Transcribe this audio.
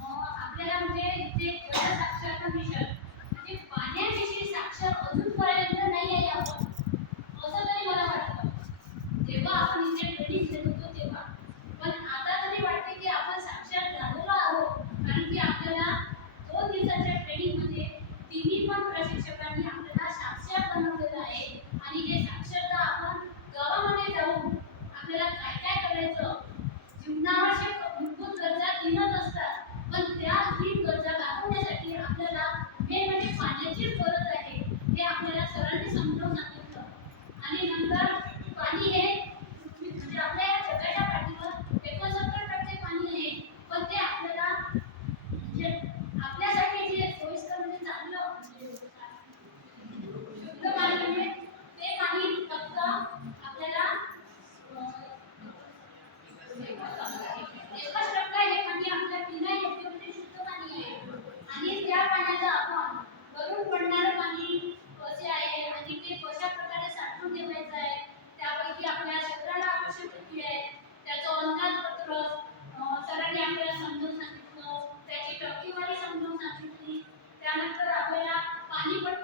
आपल्याला म्हणजे जे साक्षरता म्हणजे पाण्याविषयी साक्षर अजूनपर्यंत नाही आहे आपण. असं तरी मला वाटतं. जेव्हा आपण होतो तेव्हा. पण आता तरी वाटते की आपण साक्षर झालेलो आहोत कारण की आपल्याला दोन दिवसाच्या पडणारं पाणी जे आहे आणि ते कशा प्रकारे साठवून ठेवायचं आहे त्यापैकी आपल्या शरीराला आवश्यक किती आहे त्याचं अंदाजपत्र सरांनी आपल्याला समजून सांगितलं त्याची टक्केवारी समजून सांगितली त्यानंतर आपल्याला पाणी पण